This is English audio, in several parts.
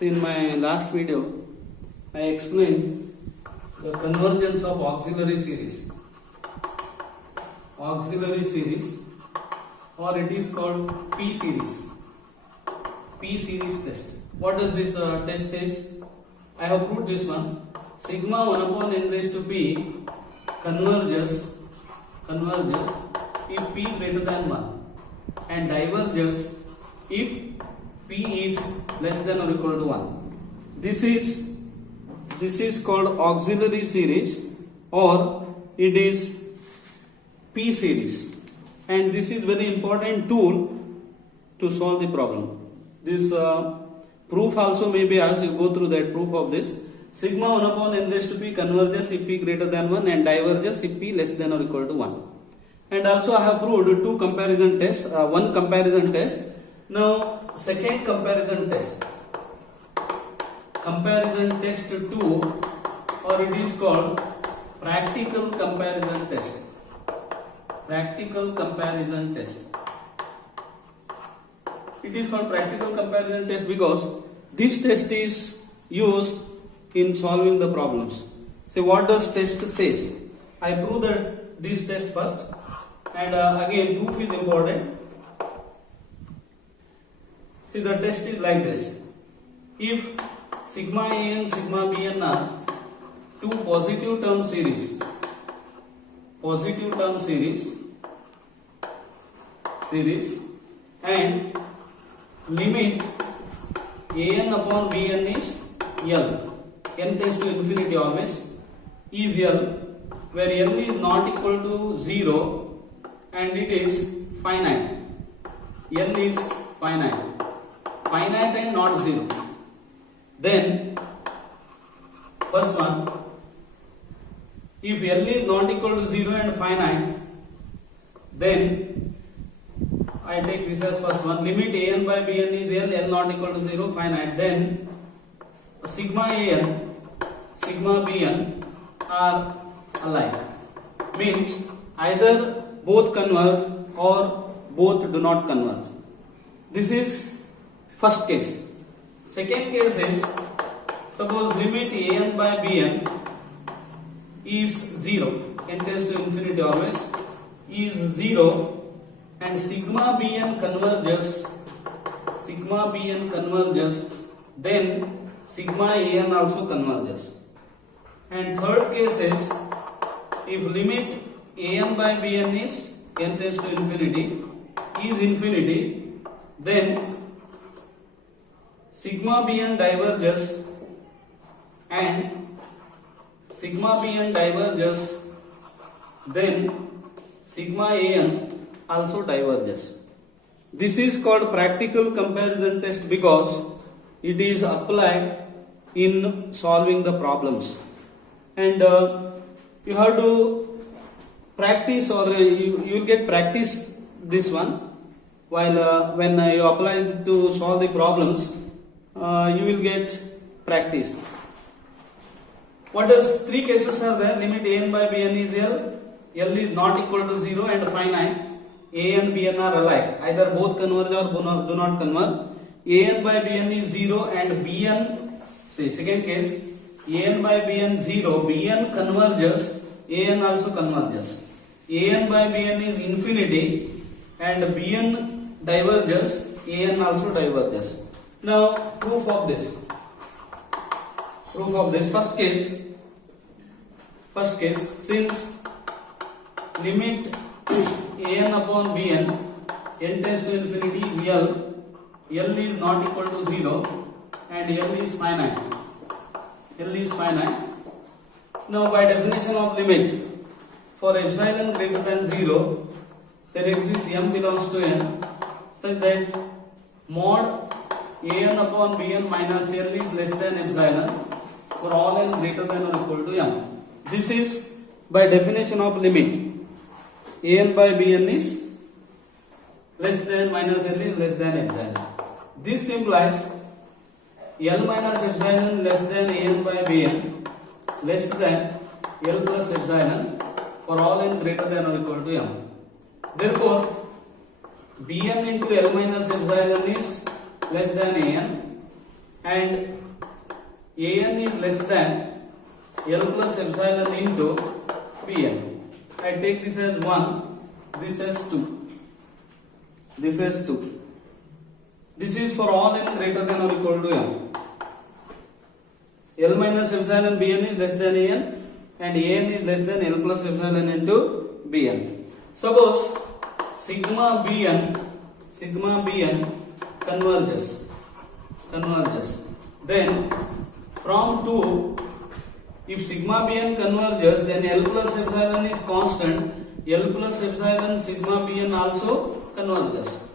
So in my last video, I explained the convergence of auxiliary series. Auxiliary series, or it is called P series. P series test. What does this test says? I have proved this one. Sigma 1 upon n raised to p converges if p greater than 1 and diverges if p is less than or equal to 1. This is called auxiliary series, or it is P series, and this is very important tool to solve the problem. This proof also may be asked. You go through that proof of this. Sigma 1 upon n raised to p converges if p greater than 1 and diverges if p less than or equal to 1. And also I have proved two comparison tests, one comparison test. Now second comparison test. Comparison test 2, or it is called practical comparison test. Practical comparison test. It is called practical comparison test because this test is used in solving the problems. So what does test says? I prove that this test first, and again proof is important. See, the test is like this. If sigma a and sigma b n are two positive term series, and limit an upon bn is L, n tends to infinity always, is L, where L is not equal to 0 and it is finite. L is finite and not 0. Then first one, if L is not equal to 0 and finite, then I take this as first one. Limit an by bn is L not equal to 0, finite. Then sigma an, sigma bn are alike. Means either both converge or both do not converge. This is first case. Second case is, suppose limit an by bn is 0, n tends to infinity always, is 0, and sigma bn converges, then sigma an also converges. And third case is, if limit an by bn is n tends to infinity is infinity, then sigma bn diverges, and sigma bn diverges, then sigma an also diverges. This is called practical comparison test because it is applied in solving the problems, and you have to practice, or you will get practice this one while when you apply it to solve the problems, you will get practice. What does three cases are there? Limit an by bn is L is not equal to 0 and finite, a and bn are alike, either both converge or do not converge. An by bn is 0 and bn, say second case, an by bn 0, bn converges, an also converges. An by bn is infinity and bn diverges, an also diverges. Now proof of this. First case, since limit an upon bn, n tends to infinity is L is not equal to 0 and L is finite. Now by definition of limit, for epsilon greater than 0, there exists m belongs to n such that mod an upon bn minus L is less than epsilon for all n greater than or equal to m. This is by definition of limit. An by bn is less than minus L is less than epsilon. This implies L minus epsilon less than an by bn less than L plus epsilon for all n greater than or equal to m. Therefore, Bn into L minus epsilon is less than An, and an is less than L plus epsilon into Bn. I take this as 1, this as 2, this as 2. This is for all n greater than or equal to m. L minus epsilon Bn is less than an, and an is less than L plus epsilon into Bn. Suppose sigma Bn converges. Then from 2, if sigma Bn converges, then L plus epsilon is constant. L plus epsilon sigma Bn also converges.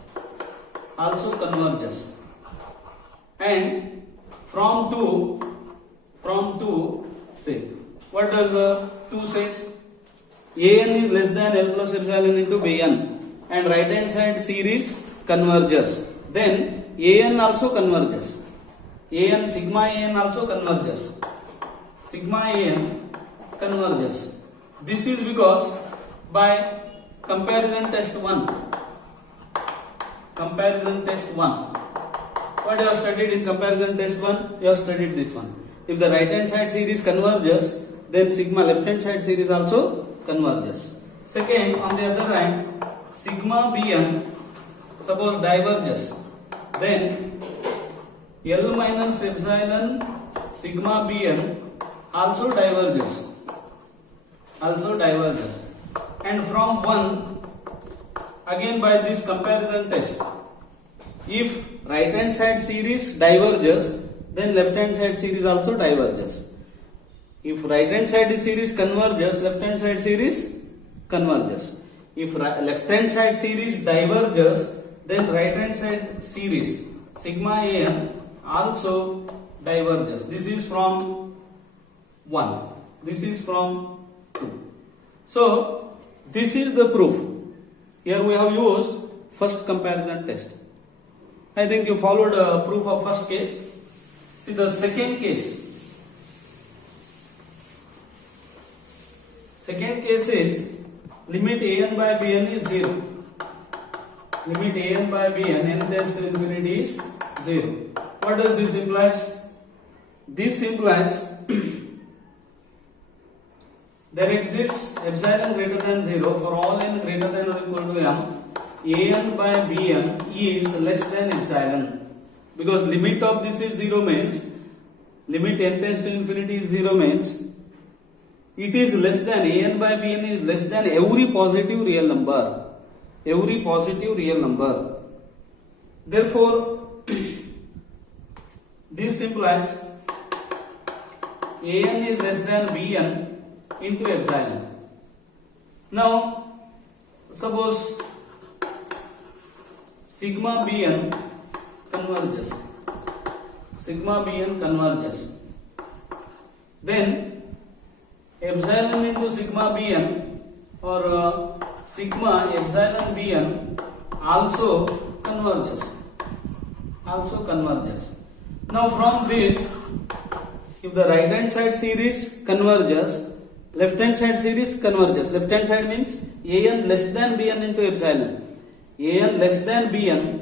And from 2, say, what does 2 says? An is less than L plus epsilon into Bn, and right hand side series converges. Then An also converges. Sigma An also converges. This is because by comparison test 1. What you have studied in comparison test 1? You have studied this one. If the right hand side series converges, then sigma left hand side series also converges. Second, on the other hand, sigma Bn suppose diverges, then L minus epsilon sigma Bn also diverges. And from 1, again by this comparison test, if right hand side series diverges, then left hand side series also diverges. If right hand side series converges, left hand side series converges. If left hand side series diverges, then right hand side series sigma An also diverges. This is from 1. This is from 2. So this is the proof. Here we have used first comparison test. I think you followed proof of first case. See the second case. Second case is limit An by Bn is 0. Limit An by Bn, n tends to infinity is 0. What does this implies? This implies there exists epsilon greater than 0 for all n greater than or equal to m. An by Bn is less than epsilon. Because limit of this is 0 means, limit n tends to infinity is 0 means, it is less than, An by Bn is less than every positive real number. Therefore, this implies An is less than Bn into epsilon. Now, suppose sigma Bn converges. Then epsilon into sigma Bn or sigma epsilon Bn also converges. Now from this, if the right hand side series converges, left hand side series converges. Left hand side means An less than Bn into epsilon. An less than Bn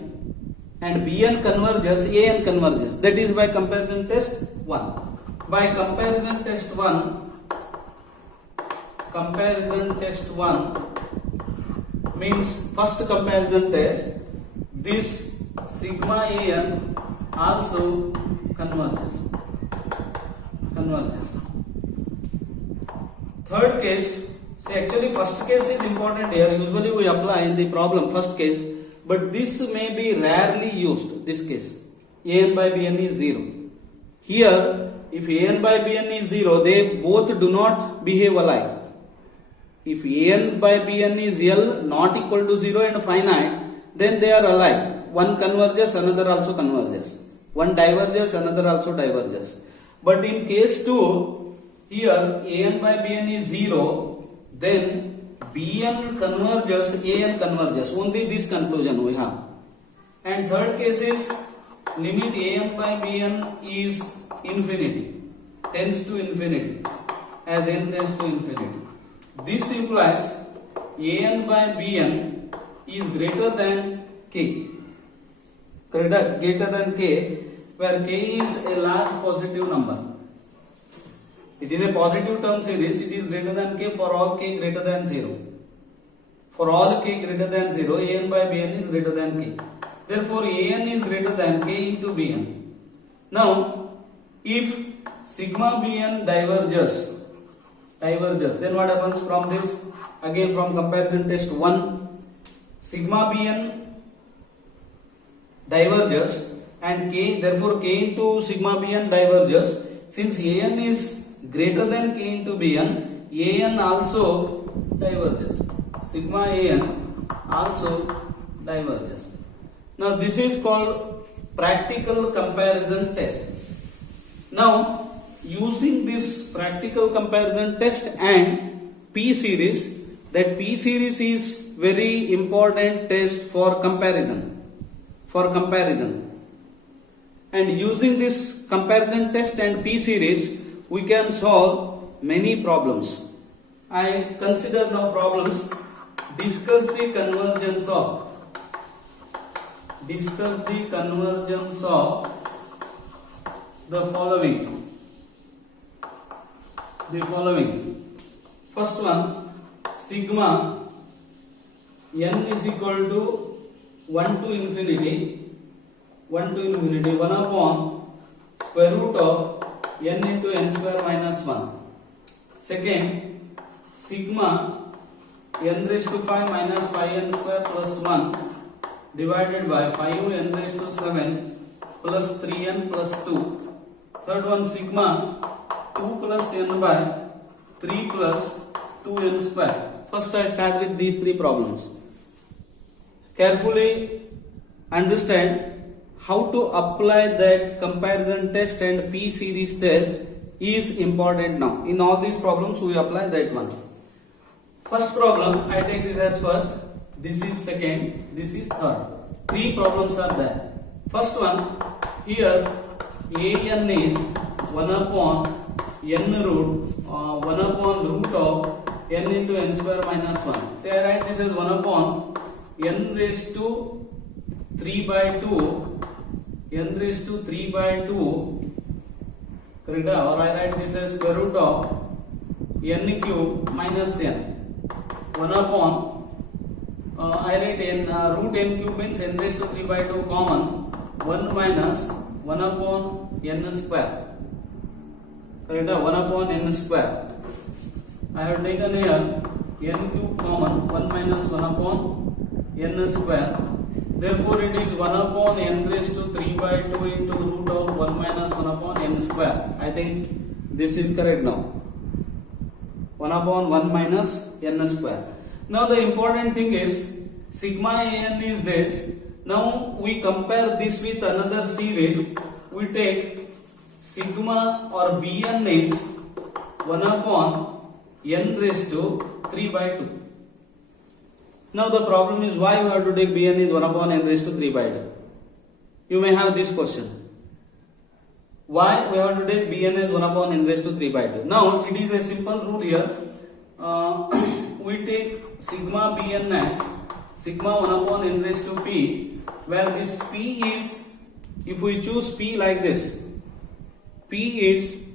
and Bn converges, An converges. That is by comparison test 1. By comparison test 1 means first comparison test, this sigma An also converges. Third case, see actually first case is important here. Usually we apply in the problem first case, but this may be rarely used. This case, An by Bn is 0. Here, if An by Bn is 0, they both do not behave alike. If An by Bn is L not equal to 0 and finite, then they are alike. One converges, another also converges. One diverges, another also diverges. But in case 2, here An by Bn is 0, then Bn converges, An converges. Only this conclusion we have. And third case is limit An by Bn is infinity, tends to infinity, as n tends to infinity. This implies An by Bn is greater than k. where k is a large positive number. It is a positive term series. It is greater than k for all k greater than 0. For all k greater than 0, an by bn is greater than k. Therefore, an is greater than k into bn. Now, if sigma bn diverges, then what happens from this? Again, from comparison test 1, sigma bn diverges and k, therefore k into sigma bn diverges. Since an is greater than k into bn, an also diverges. Sigma an also diverges. Now this is called practical comparison test. Now using this practical comparison test and P series, that P series is very important test for comparison. And using this comparison test and P series, we can solve many problems. I consider now problems. Discuss the convergence of the following. First one, sigma n is equal to 1 to infinity 1 upon square root of n into n square minus 1. Second, sigma n raised to 5 minus 5n square plus 1 divided by 5n raised to 7 plus 3n plus 2. Third one, sigma 2 plus n by 3 plus 2n square. First I start with these three problems. Carefully understand how to apply that comparison test and P series test is important now. In all these problems we apply that one. First problem, I take this as first, this is second, this is third. Three problems are there. First one, here an is 1 upon n root 1 upon root of n into n square minus 1. Say I write this as 1 upon n raised to 3 by 2 n raised to 3 by 2, correct? Or I write this as square root of n cube minus n. 1 upon I write n root n cube means n raised to 3 by 2 common, 1 minus 1 upon n square, correct? 1 upon n square. I have taken here n cube common, 1 minus 1 upon n square. Therefore, it is 1 upon n raised to 3 by 2 into root of 1 minus 1 upon n square. I think this is correct now. 1 upon 1 minus n square. Now the important thing is sigma an is this. Now we compare this with another series. We take sigma or bn is 1 upon n raised to 3 by 2. Now the problem is why we have to take bn is 1 upon n raised to 3 by 2. You may have this question. Why we have to take bn as 1 upon n raised to 3 by 2? Now it is a simple rule here. We take sigma bn as sigma 1 upon n raised to p, where this p is, if we choose p like this, p is,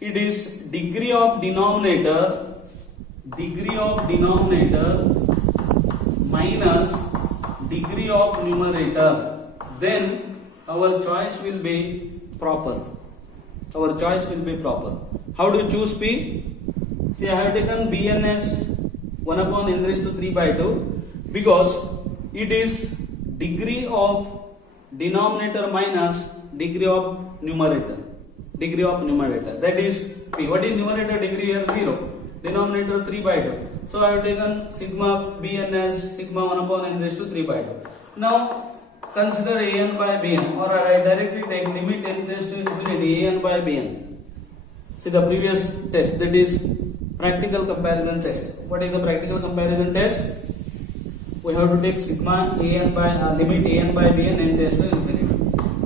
it is degree of denominator minus degree of numerator, then our choice will be proper. How do you choose p? See, I have taken bn as 1 upon n raised to 3 by 2 because it is degree of denominator minus degree of numerator. That is p. What is numerator degree here? 0. Denominator 3 by 2. So I have taken sigma bn as sigma 1 upon n raised to 3 by 2. Now consider an by bn, or I directly take limit n tends to infinity an by bn. See the previous test, that is practical comparison test. What is the practical comparison test? We have to take sigma an by limit an by bn n tends to infinity.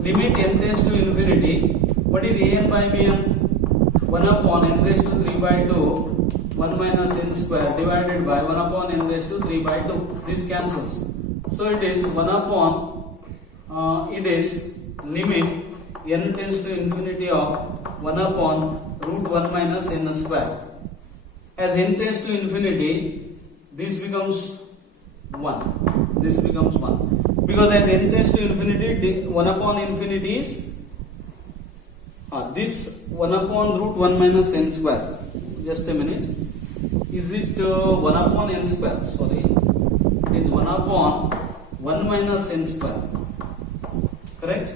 Limit n tends to infinity. What is an by bn? 1 upon n raised to 3 by 2 1 minus n square divided by 1 upon n raised to 3 by 2. This cancels. So it is 1 upon it is limit n tends to infinity of 1 upon root 1 minus n square. As n tends to infinity, this becomes 1. This becomes 1. Because as n tends to infinity, 1 upon infinity is this 1 upon root 1 minus n square. Just a minute. Is it 1 upon n square? Sorry. It is 1 upon 1 minus n square. Correct?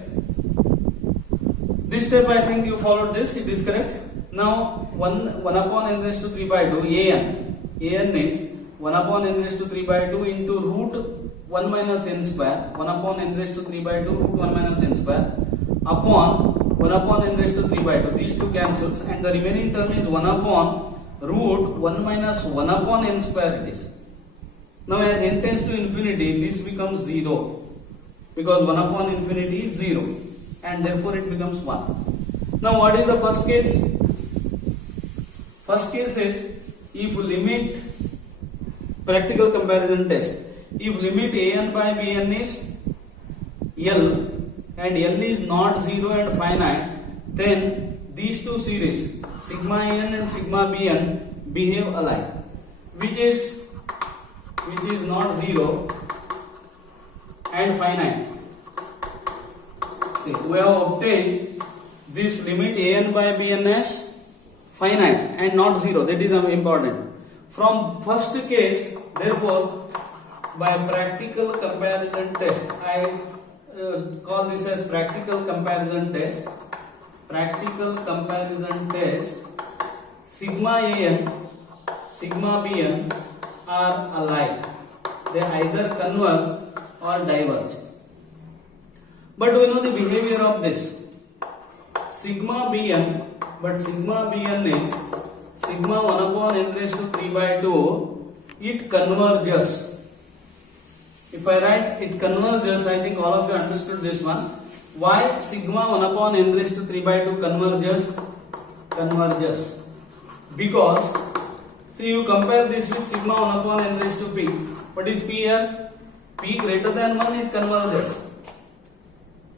This step I think you followed this. It is correct. Now 1 upon n raised to 3 by 2 an is 1 upon n raised to 3 by 2 into root 1 minus n square. 1 upon n raised to 3 by 2 root 1 minus n square upon 1 upon n raised to 3 by 2. These two cancels and the remaining term is 1 upon root 1 minus 1 upon n square it is. Now as n tends to infinity, this becomes 0 because 1 upon infinity is 0 and therefore it becomes 1. Now what is the first case? First case is if limit practical comparison test. If limit an by bn is L and L is not 0 and finite, then these two series sigma an and sigma bn behave alike, which is not 0 and finite. See, we have obtained this limit an by bn as finite and not 0. That is important. From first case, therefore, by practical comparison test, I call this as practical comparison test. Practical comparison test, sigma an, sigma bn are alike. They either converge or diverge. But we know the behavior of this. Sigma bn, but sigma bn is sigma 1 upon n raised to 3 by 2, it converges. If I write it converges, I think all of you understood this one. Why sigma 1 upon n raised to 3 by 2 converges? Converges. Because, see, you compare this with sigma 1 upon n raised to p. What is p here? P greater than 1, it converges.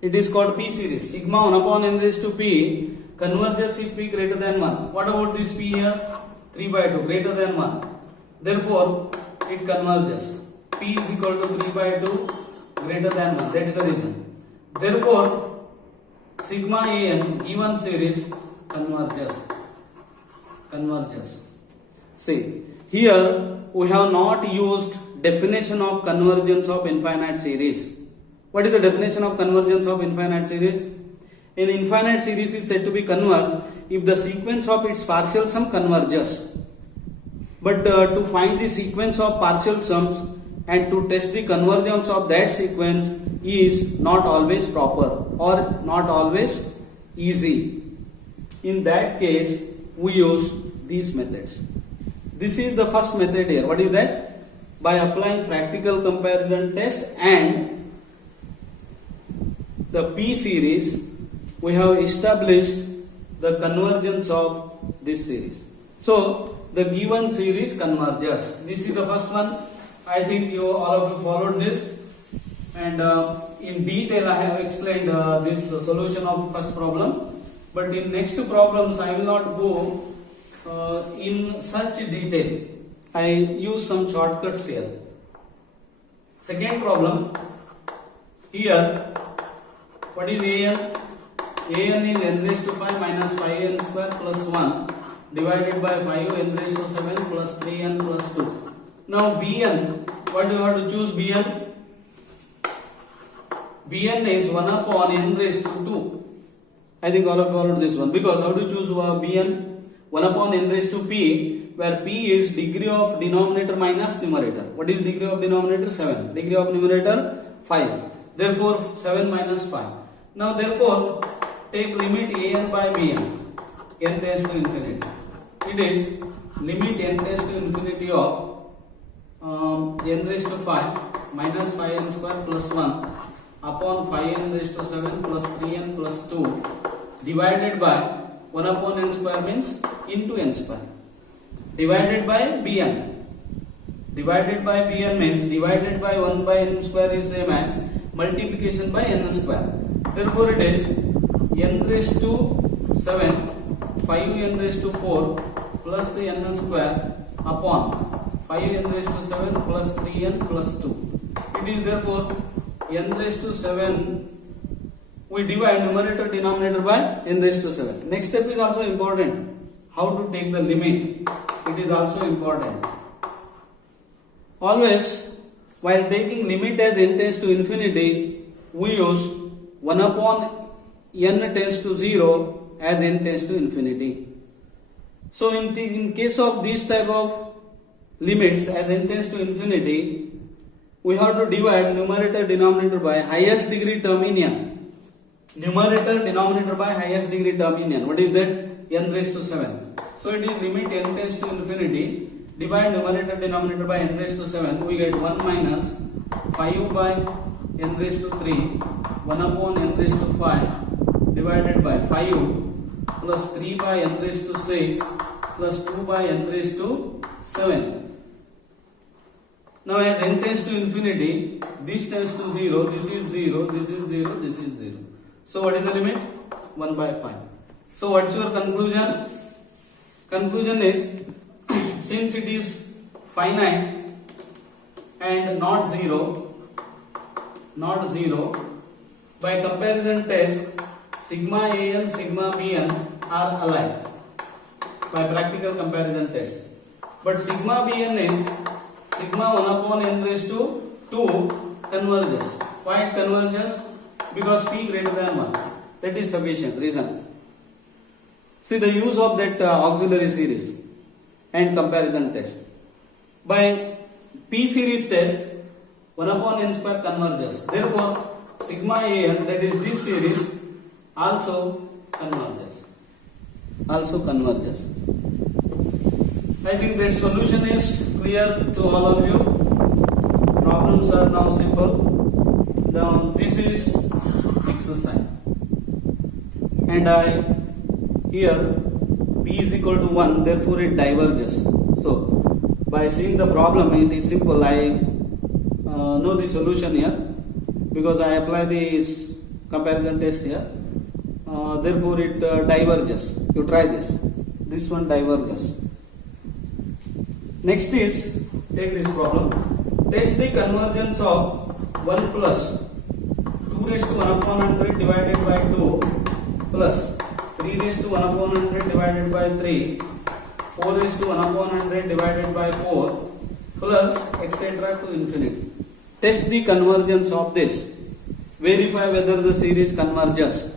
It is called p series. Sigma 1 upon n raised to p converges if p greater than 1. What about this p here? 3 by 2 greater than 1. Therefore, it converges. P is equal to 3 by 2 greater than 1. That is the reason. Therefore, sigma an given series converges. Converges. See, here we have not used definition of convergence of infinite series. What is the definition of convergence of infinite series? An infinite series is said to be converged if the sequence of its partial sum converges. But to find the sequence of partial sums and to test the convergence of that sequence is not always proper or not always easy. In that case, we use these methods. This is the first method here. What is that? By applying practical comparison test and the P series, we have established the convergence of this series. So, the given series converges. This is the first one. I think you all of you followed this, and in detail I have explained this solution of first problem. But in next two problems I will not go in such detail. I use some shortcuts here. Second problem. Here, what is an? An is n raised to 5 minus 5n square plus 1 divided by 5n raised to 7 plus 3n plus 2. Now Bn, what do you have to choose Bn? Bn is 1 upon n raised to 2. I think all of you followed this one, because how to choose Bn? 1 upon n raised to p, where p is degree of denominator minus numerator. What is degree of denominator? 7. Degree of numerator 5. Therefore 7 minus 5. Now therefore take limit an by bn, n tends to infinity. It is limit n tends to infinity of n raised to 5 minus 5n square plus 1 upon 5n raised to 7 plus 3n plus 2 divided by 1 upon n square means into n square divided by bn. Divided by bn means divided by 1 by n square is same as multiplication by n square. Therefore it is n raised to 7 5n raised to 4 plus n square upon 5n raised to 7 plus 3n plus 2. It is therefore n raised to 7. We divide numerator denominator by n raised to 7. Next step is also important. How to take the limit? It is also important. Always, while taking limit as n tends to infinity, we use 1 upon n tends to 0 as n tends to infinity. So, in case of this type of limits as n tends to infinity, we have to divide numerator denominator by highest degree term in n. Numerator denominator by highest degree term in n. What is that? N raised to 7. So it is limit n tends to infinity. Divide numerator denominator by n raised to 7. We get 1 minus 5 by n raised to 3. 1 upon n raised to 5 divided by 5 plus 3 by n raised to 6 plus 2 by n raised to 7. Now as n tends to infinity, this tends to 0, this is 0, this is 0, this is 0. So what is the limit? 1 by 5. So what's your conclusion? Conclusion is, since it is finite and not zero, by comparison test, sigma an, sigma bn are alike by practical comparison test. But sigma bn is sigma 1 upon n raised to 2 converges. Why it converges? Because p greater than 1. That is sufficient reason. See the use of that auxiliary series and comparison test. By p series test, 1 upon n square converges. Therefore, sigma an, that is this series, also converges. I think that solution is clear to all of you. Problems are now simple. Now this is exercise. And here p is equal to 1, therefore it diverges. So by seeing the problem, it is simple. I know the solution here because I apply the comparison test here. Therefore it diverges. You try this. This one diverges. Next is, take this problem. Test the convergence of 1 plus 2 raised to 1 upon 100 divided by 2 plus 3 raised to 1 upon 100 divided by 3, 4 raised to 1 upon 100 divided by 4 plus etc. to infinity. Test the convergence of this. Verify whether the series converges.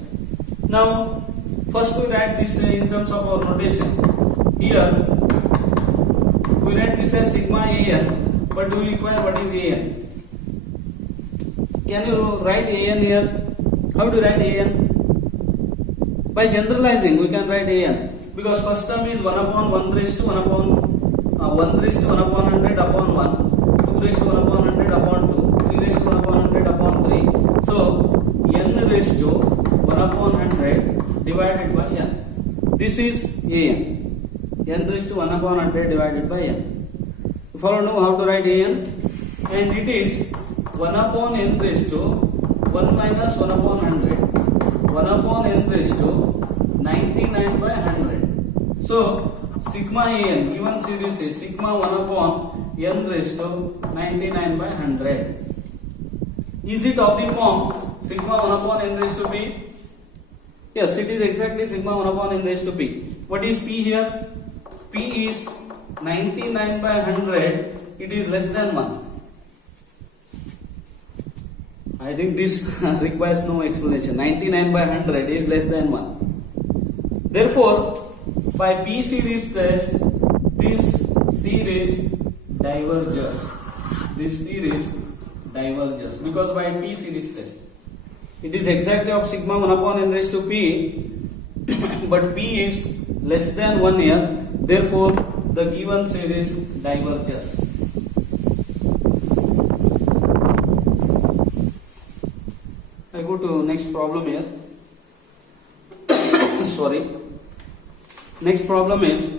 Now, first we write this in terms of our notation. Here, we write this as sigma an, but we require what is an. Can you write an here? How do you write an? By generalizing, we can write an. Because first term is 1 upon 1 raised to 1 upon 1 raised to 1 upon 100 upon 1, 2 raised to 1 upon 100 upon 2, 3 raised to 1 upon 100 upon 3. So, n raised to 1 upon 100 divided by n. This is an. N raised to 1 upon 100 divided by n. You follow now how to write an? And it is 1 upon n raised to 1 minus 1 upon 100. 1 upon n raised to 99 by 100. So, sigma an, given series is sigma 1 upon n raised to 99 by 100. Is it of the form sigma 1 upon n raised to p? Yes, it is exactly sigma 1 upon n raised to p. What is p here? P is 99 by 100. It is less than 1. I think this requires no explanation. 99 by 100 is less than 1. Therefore, by P series test, this series diverges. Because by P series test, it is exactly of sigma 1 upon n raised to P, but P is less than 1 here. Therefore, the given series diverges. I go to next problem here. Sorry. Next problem is,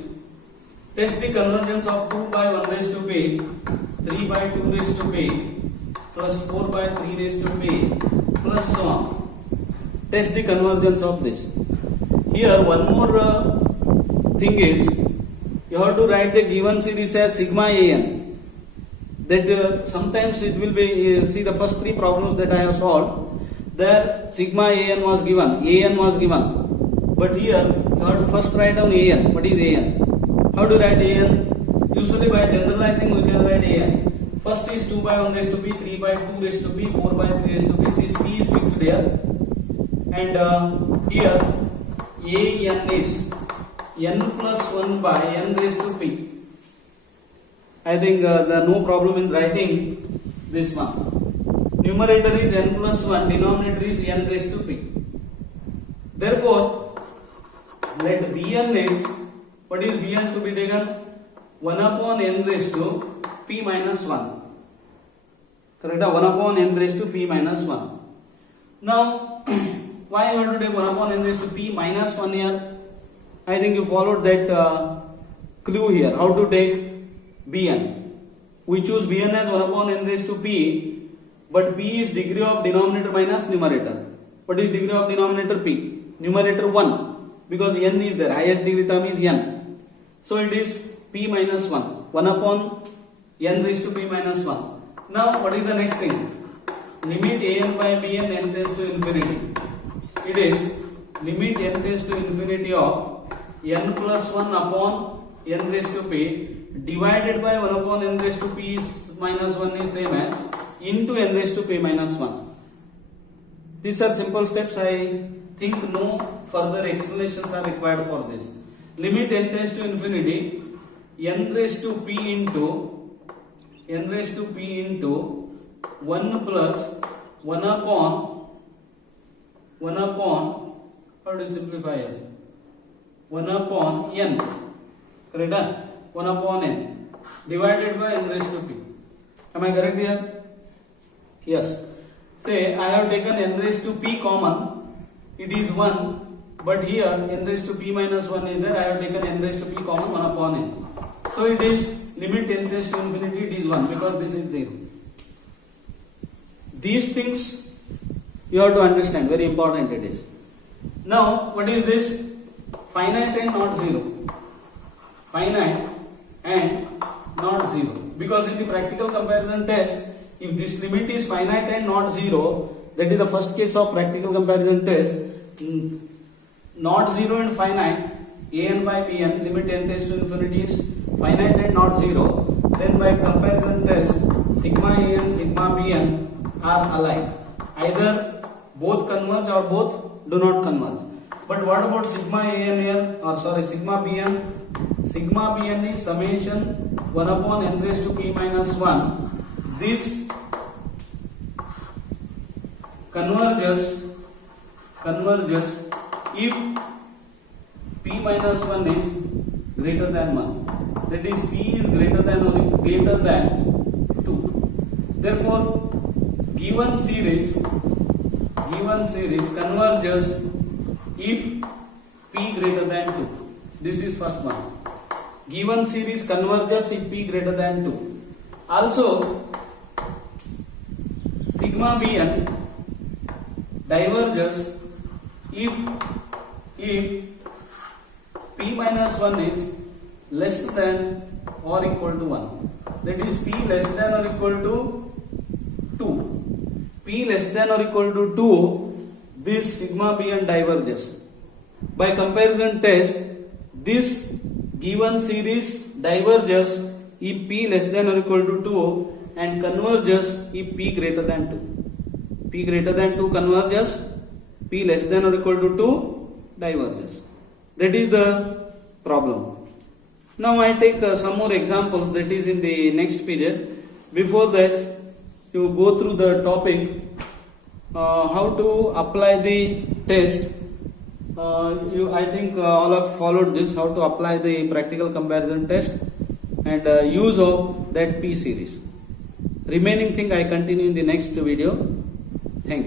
test the convergence of 2 by 1 raised to p, 3 by 2 raised to p, plus 4 by 3 raised to p, plus so on. test the convergence of this. Here one more thing is, you have to write the given series as sigma an. That sometimes it will be, see the first three problems that I have solved, there sigma an was given, but here you have to first write down an. What is an? How to write an? Usually by generalizing we can write an. First is 2 by 1 raised to p, 3 by 2 raised to p, 4 by 3 raised to p. This p is fixed here, and here an is n plus 1 by n raised to p. I think there no problem in writing this one. Numerator is n plus 1, denominator is n raised to p. Therefore, let Bn is, what is Bn to be taken? 1 upon n raised to p minus 1. Correct? 1 upon n raised to p minus 1. Now, why you have to take 1 upon n raised to p minus 1 here? I think you followed that clue here. How to take Bn? We choose Bn as 1 upon n raised to p, but p is degree of denominator minus numerator. What is degree of denominator? P. Numerator 1, because n is there. Highest degree term is n. So it is p minus 1. 1 upon n raised to p minus 1. Now what is the next thing? Limit an by bn n tends to infinity. It is limit n tends to infinity of n plus 1 upon n raised to p divided by 1 upon n raised to p is minus 1 is same as into n raised to p minus 1. These are simple steps. I think no further explanations are required for this. Limit n tends to infinity, n raised to p into 1 plus 1 upon, how to simplify it? 1 upon n, correct? 1 upon n divided by n raised to p. Am I correct here? Yes. Say I have taken n raised to p common, it is 1, but here n raised to p minus 1 is there. I have taken n raised to p common, 1 upon n. So it is limit n tends to infinity, it is 1, because this is 0. These things you have to understand, very important it is. Now what is this? Finite and not 0. Finite and not 0. Because in the practical comparison test, if this limit is finite and not 0, that is the first case of practical comparison test. Not 0 and finite, an by bn, limit n tends to infinity is finite and not 0. Then by comparison test, sigma an, sigma bn are alike. Either both converge or both do not converge. But what about sigma an here, or sorry, sigma bn? Sigma bn is summation 1 upon n raised to p minus 1. This converges if p minus 1 is greater than 1. That is, p is greater than 2. Therefore, given series converges if p greater than 2. This is first one. Given series converges if p greater than 2. Also, sigma bn diverges if p minus 1 is less than or equal to 1. That is, p less than or equal to 2. P less than or equal to 2, this sigma bn diverges. By comparison test, this given series diverges if p less than or equal to 2 and converges if p greater than 2. P greater than 2 converges, p less than or equal to 2 diverges. That is the problem. Now I take some more examples, that is in the next period. Before that, you go through the topic, how to apply the test. I think all have followed this, how to apply the practical comparison test and use of that P series. Remaining thing I continue in the next video.